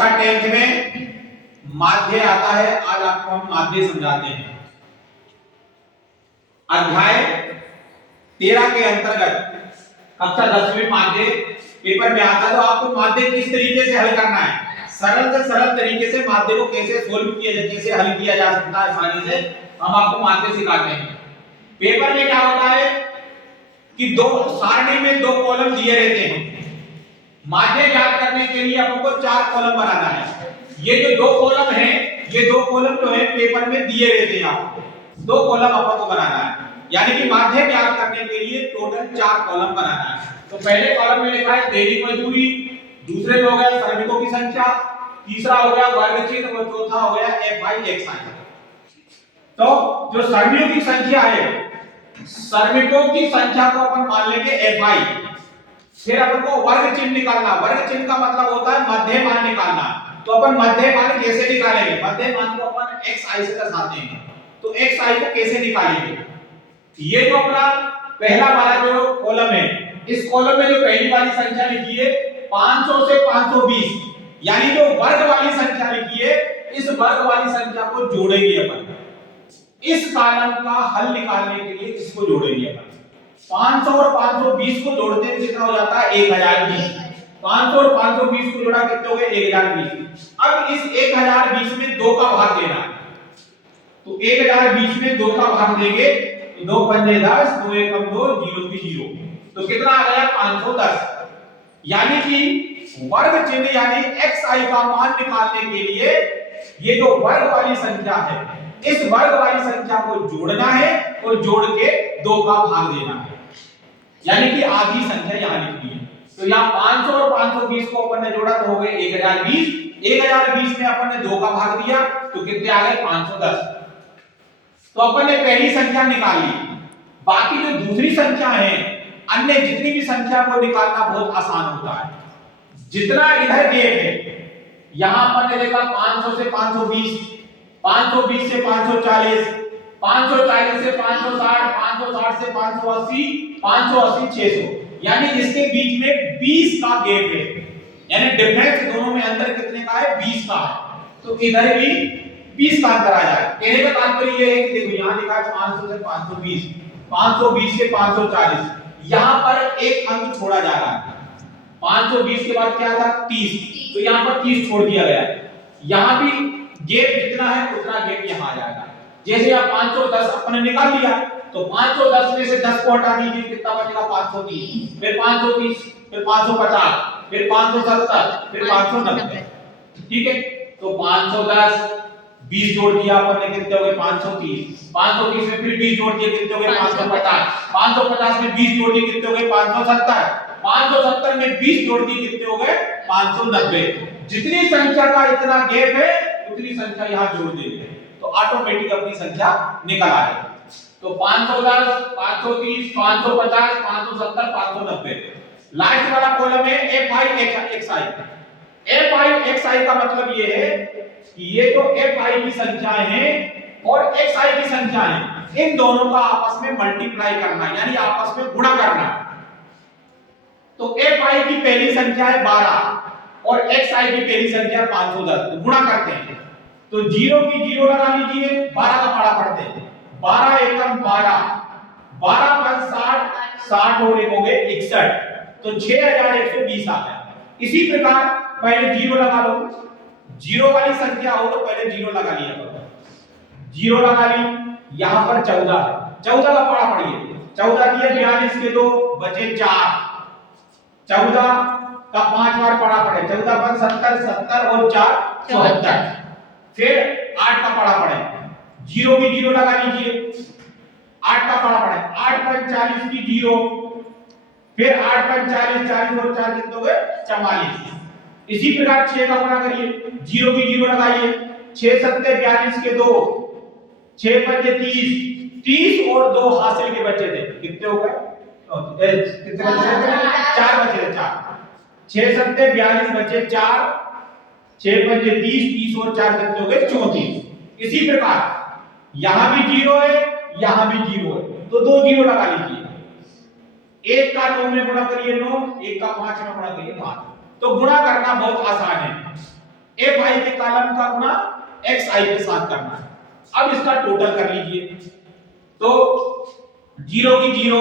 कक्षा 10th में माध्य आता है। आज आपको हम माध्य समझाते हैं। अध्याय 13 के अंतर्गत कक्षा 10वीं माध्य पेपर में आता है। तो आपको माध्य किस तरीके से हल करना है, सरल से सरल तरीके से माध्य को कैसे सोल्व किया जाए, कैसे हल किया जा सकता है आसानी से, हम आपको माध्य सिखाते हैं। पेपर में क्या होता है कि दो सारणी में दो कॉलम दिए रहते हैं। माध्य ज्ञात करने के लिए आपको 4 कॉलम बनाना है। ये जो 2 कॉलम हैं, ये 2 कॉलम जो है पेपर में दिए रहते हैं। आपको 2 कॉलम आपको बनाना है, यानी कि माध्य ज्ञात करने के लिए टोटल 4 कॉलम बनाना है। तो पहले कॉलम में लिखा है दैनिक मजदूरी, दूसरे में हो गया श्रमिकों की संख्या, तीसरा हो गया वर्ग चिन्ह और चौथा हो गया FI/XI। तो जो श्रमिकों की संख्या है, श्रमिकों की संख्या को अपन मान लेंगे FI। फिर अपन को वर्ग चिन्ह निकालना। वर्ग चिन्ह का मतलब होता है मध्य मान निकालना। तो अपन मध्य मान कैसे निकालेंगे, मध्य मान को अपन XI से दर्शाते हैं। तो XI को कैसे निकालेंगे, ये जो अपना पहला वाला जो कॉलम है, इस कॉलम में जो पहली वाली संख्या लिखी है 500 से 520, यानी जो वर्ग वाली संख्या लिखी है, इस वर्ग वाली संख्या को जोड़ेंगे अपन। इस कॉलम का हल निकालने के लिए इसको जोड़ेंगे अपन। 500 और 520 को जोड़ते हैं कितना हो जाता है 1020। 500 और 520 को जोड़ा कितने हो गए 1020। अब इस 1020 में 2 का भाग देना है। तो 1020 में 2 का भाग देंगे तो 2 पंजे 10, 2 एकम 2, 0 की 0। तो कितना आ गया 510। यानी कि वर्ग चिन्ह यानी XI का मान निकालने के लिए ये जो वर्ग वाली संख्या है, इस वर्ग वाली संख्या को जोड़ना है और जोड़ के 2 का भाग देना है, यानी कि आधी संख्या यहां लिखनी है। तो यहां 500 और 520 को अपन ने जोड़ा तो हो गए 1020। 1020 में अपन ने 2 का भाग दिया तो कितने आ गए 510। तो अपन ने पहली संख्या निकाल ली। बाकी जो दूसरी संख्या है, अन्य जितनी भी संख्या को निकालना बहुत आसान होता है। जितना इधर गैप है, यहां अपन ने देखा 500 से 520, 520 से 540, 540 से 560, 560 से 580, 580 600, यानी इसके बीच में 20 का गैप है। यानी डिफरेंस दोनों में अंतर कितने का है 20 का है। तो इधर भी 20 का अंतर आ जाए। कहने का तात्पर्य ये है कि देखो यहां लिखा है 500 से 520, 520 से 540, यहां पर एक अंक छोड़ा जा रहा है। 520 के बाद क्या था 30, तो यहां पर 30 छोड़ दिया गया। यहां भी गैप जितना है उतना गैप यहां आ जाएगा। जैसे आप 510 अपने निकाल लिया, तो 510 में से 10 को हटा दीजिए, कितना बचेगा 530, फिर 530, फिर 550, फिर 570, फिर 590। ठीक है, तो 510 20 जोड़ दिया अपन ने, कितने हो गए 530। 530 में फिर 20 जोड़ दिए, कितने हो गए 550। 550 में 20 जोड़ दिए, कितने हो गए 570। 570 में 20 जोड़ दिए, कितने हो गए 590। जितनी संख्या का इतना गैप है उतनी संख्या यहां जोड़ देंगे तो ऑटोमेटिक अपनी संख्या निकल आएगी। तो 510, 530, 550, 570, 590। लास्ट वाला कॉलम है FI/XI। FI/XI का मतलब ये है कि ये जो FI की संख्याएं हैं और XI की संख्याएं, इन दोनों का आपस में मल्टीप्लाई करना, यानी आपस में गुणा करना। तो FI की पहली संख्या है 12 और XI की पहली संख्या 510, तो गुणा करते हैं। तो 0 की 0 लगा लीजिए, 12 का पाड़ा पढ़ते हैं। 12 एकम 12, 12 पर 60, 60 और एक हो गए 61, तो 6120 आ गया। इसी प्रकार पहले 0 लगा लो, 0 वाली संख्या हो तो पहले 0 लगा लिया करो। 0 लगा ली, यहां पर 14 है, 14 का पाड़ा पढ़िए। 14 दिए 42 के 2 बचे 4, 14 का 5 बार पढ़ा पड़े, 14 पर 70, 70 और 4 74। फिर 8 का पढ़ा पड़े, 0 की 0 लगा लीजिए, 8 का पढ़ा पड़े, 8 पर 40 की 0, फिर 8 पर 40, 40 और 4 कितने हो गए 44। इसी प्रकार 6 का गुणा करिए, 0 की 0 लगाइए, 6 सत्ते 42 के 2, 6 पंजे 30, 30 और 2 हासिल के बचे थे, कितने हो गए कितने बचे थे 4 बचे थे 4। 6 सत्ते 42 बचे 4, 6 पंजे 30, 30 और 4 कितने हो गए 34। इसी प्रकार यहां भी 0 है, यहां भी 0 है, तो 2 0 लगा लीजिए। 1 का 9 में गुणा करिए 9, 1 का 5 में गुणा करिए 5। तो गुणा करना बहुत आसान है। आई के कॉलम का गुना एक्स आई के साथ करना है। अब इसका टोटल कर लीजिए, तो 0 की 0,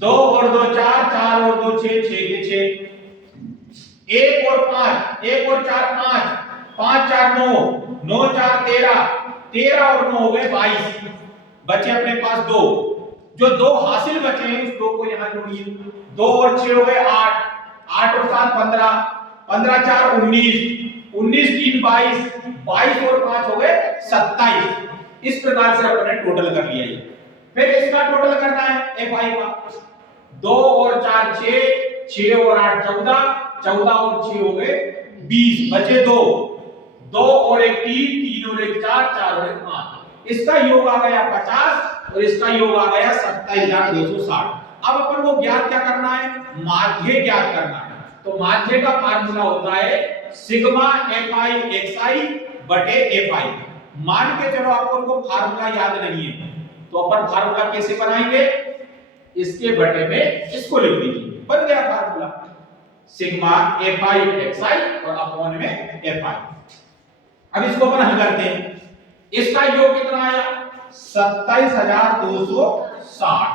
2 और 2 4, 4 और 2 6, 6 के 6, 1 और 5, 1 और 4 5, 5 4 9, 9 4 13, 13 और 9 हो गए 22, बचे अपने पास 2। जो 2 हासिल बचे हैं उस 2 को यहां जोड़िए, 2 और 6 हो गए 8, 8 और 7 15, 15 4 19, 19 3 22, 22 और 5 हो गए 27। इस प्रकार से अपने टोटल कर लिया। ये फिर इसका टोटल करना है एफ आई का, 2 और 4 6, 6 और 8 14, 14 और 6 हो गए 20, बचे 2, 2 और 1 3, 3 और 1 4, 4 और 1 5। इसका योग आ गया 50 और इसका योग आ गया 27260। अब अपन को ज्ञात क्या करना है, माध्य ज्ञात करना है। तो माध्य का फार्मूला होता है सिग्मा एफ आई एक्स आई बटे एफ आई। मान के चलो आपको उनको फार्मूला याद नहीं है, तो अपन फार्मूला कैसे बनाएंगे, इसके बटे में इसको लिख दीजिए, बन गया formula sigma F I X I और अपॉन में एफ आई। अब इसको अपन हल करते हैं, इसका योग कितना आया 27260,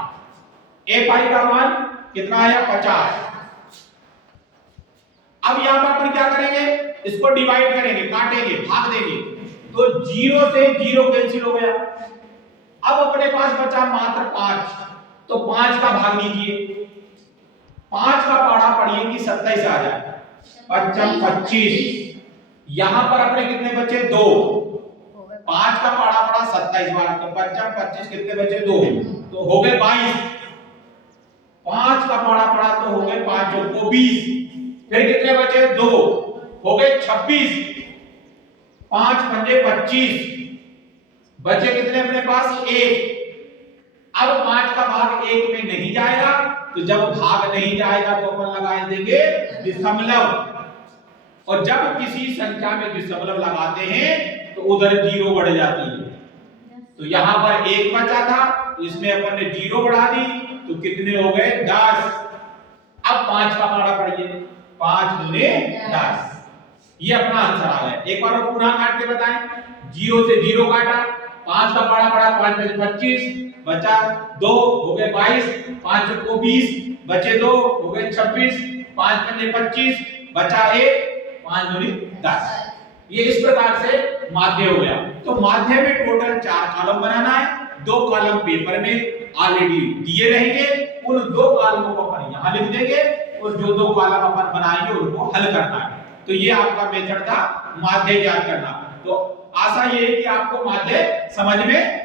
एफ आई का मान कितना आया 50। अब यहां पर अपन क्या करेंगे, इसको डिवाइड करेंगे, काटेंगे, भाग देंगे, तो 0 से 0 कैंसिल हो गया। अब अपने पास बचा मात्र 5, तो 5 का भाग लीजिए, 5 का पाढ़ा पढ़िए कि 27 आ जाए, 55 25, यहां पर अपने कितने बचे 2, 5 का पाढ़ा पड़ा 27 बार, तो 55 25 कितने बचे 2, तो हो गए 22। 5 का पाढ़ा पड़ा तो हो गए 5 को 20, फिर कितने बचे 2, हो गए 26, 5 पंजे 25, बचे कितने अपने पास 1। अब 5 का भाग 1 में नहीं जाएगा, तो जब भाग नहीं जाएगा तो अपन लगा देंगे दशमलव, और जब किसी संख्या में दशमलव लगाते हैं तो उधर 0 बढ़ जाती है। तो यहां पर 1 बचा था, तो इसमें अपन ने 0 बढ़ा दी, तो कितने हो गए 10। अब 5 का पाढ़ा पढ़िए, 5 दूने 10, ये अपना आंसर आ गया। एक बार और पुनः काट के बताएं, 0 से 0 काटा, 5 का पाढ़ा पड़ा 5 में 25, बचा 2 हो गए 22, 5 को 20, बचे 2 हो गए 26, 5 में 25, बचा 1, 5 दूनी 10। ये इस प्रकार से माध्य हो गया। तो माध्य में टोटल 4 कॉलम बनाना है, 2 कॉलम पेपर में ऑलरेडी दिए रहेंगे, उन 2 कॉलमों को अपन यहां लिख देंगे और जो 2 कॉलम अपन बनाएंगे उनको हल करना है। तो ये आपका मेथड था माध्य ज्ञात करना। तो आशा ये है कि आपको माध्य समझ में